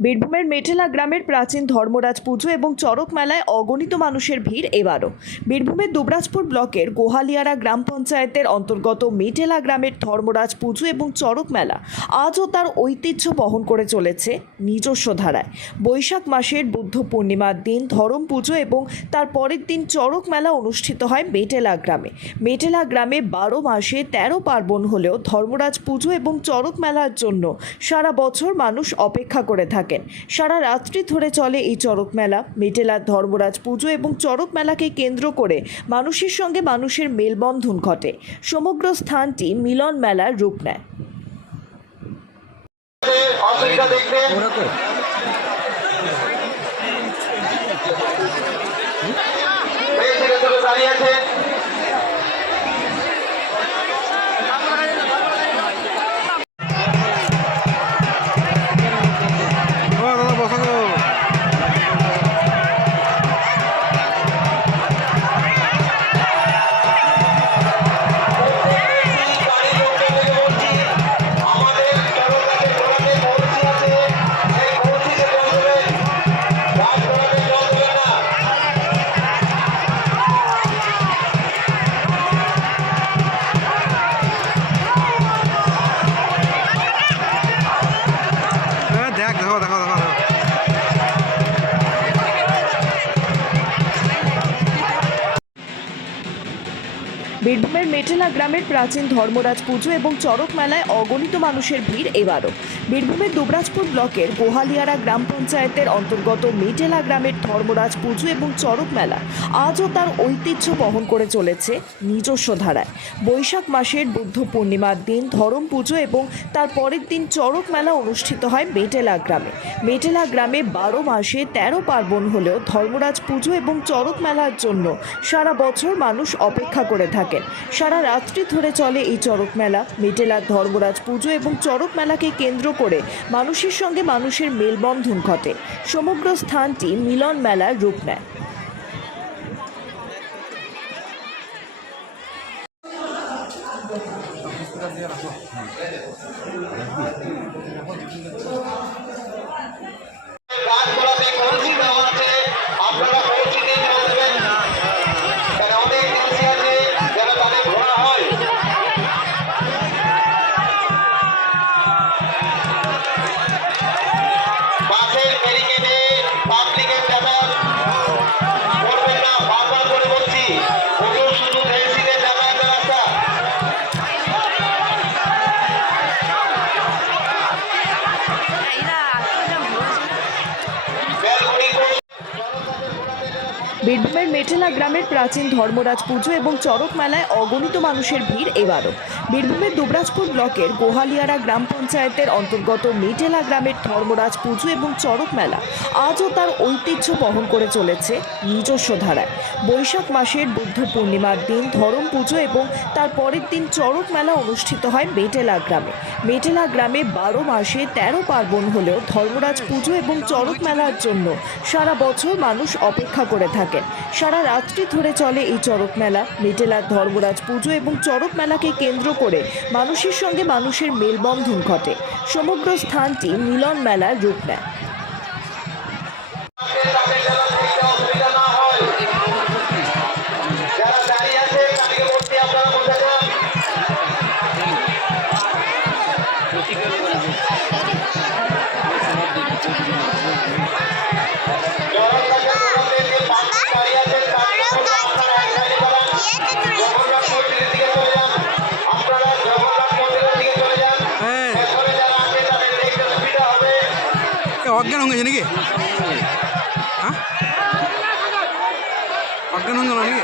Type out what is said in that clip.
বীরভূমের মেটেলা গ্রামের প্রাচীন ধর্মরাজ পুজো এবং চড়ক মেলায় অগণিত মানুষের ভিড় এবারও। বীরভূমের দুবরাজপুর ব্লকের গোহালিয়ারা গ্রাম পঞ্চায়েতের অন্তর্গত মেটেলা গ্রামের ধর্মরাজ পুজো এবং চড়ক মেলা আজও তার ঐতিহ্য বহন করে চলেছে নিজস্ব ধারায়। বৈশাখ মাসের বুদ্ধ পূর্ণিমার দিন ধরম পুজো এবং তার পরের দিন চড়ক মেলা অনুষ্ঠিত হয় মেটেলা গ্রামে। মেটেলা গ্রামে বারো মাসে তেরো পার্বণ হলেও ধর্মরাজ পুজো এবং চড়ক মেলার জন্য সারা বছর মানুষ অপেক্ষা করে থাকেন। সারা রাত্রি ধরে চলে এই চড়ক মেলা। মেটেলার ধর্মরাজ পুজো এবং চড়ক মেলাকে কেন্দ্র করে মানুষের সঙ্গে মানুষের মেলবন্ধন ঘটে। সমগ্র স্থানটি মিলন মেলার রূপ নেয়। বীরভূমের মেটেলা গ্রামের প্রাচীন ধর্মরাজ পুজো এবং চড়ক মেলায় অগণিত মানুষের ভিড় এবারও। বীরভূমের দুবরাজপুর ব্লকের গোহালিয়ারা গ্রাম পঞ্চায়েতের অন্তর্গত মেটেলা গ্রামের ধর্মরাজ পুজো এবং চড়ক মেলা আজও তার ঐতিহ্য বহন করে চলেছে নিজস্ব ধারায়। বৈশাখ মাসের বুদ্ধ পূর্ণিমার দিন ধরম পুজো এবং তার পরের দিন চড়ক মেলা অনুষ্ঠিত হয় মেটেলা গ্রামে। মেটেলা গ্রামে বারো মাসে তেরো পার্বণ হলেও ধর্মরাজ পুজো এবং চড়ক মেলার জন্য সারা বছর মানুষ অপেক্ষা করে থাকেন সারা রাত্রি ধরে চলে এই চড়ক মেলা। মেটেলার ধর্মরাজ পুজো এবং চড়ক মেলাকে কেন্দ্র করে মানুষের সঙ্গে মানুষের মেলবন্ধন ঘটে। সমগ্র স্থানটি মিলন মেলার রূপ নেয়। বীরভূমের মেটেলা গ্রামের প্রাচীন ধর্মরাজ পুজো এবং চরক মেলায় অগণিত মানুষের ভিড় এবারও। বীরভূমের দুবরাজপুর ব্লকের গোহালিয়ারা গ্রাম পঞ্চায়েতের অন্তর্গত মেটেলা গ্রামের ধর্মরাজ পুজো এবং চড়ক মেলা আজও তার ঐতিহ্য বহন করে চলেছে নিজস্ব ধারায়। বৈশাখ মাসের বুদ্ধ পূর্ণিমার দিন ধরম পুজো এবং তার পরের দিন চড়ক মেলা অনুষ্ঠিত হয় মেটেলা গ্রামে। মেটেলা গ্রামে বারো মাসে তেরো পার্বণ হলেও ধর্মরাজ পুজো এবং চড়ক মেলার জন্য সারা বছর মানুষ অপেক্ষা করে থাকেন। সারা রাত্রি ধরে চলে এই চড়ক মেলা। মেটেলার ধর্মরাজ পুজো এবং চড়ক মেলাকে কেন্দ্র করে মানুষের সঙ্গে মানুষের মেলবন্ধন ঘটে। সমগ্র স্থানটি মিলন মেলার রূপ নেয়। অজ্ঞান হয়ে গেছে নাকি? হ্যাঁ অজ্ঞান হয়ে গেল নাকি?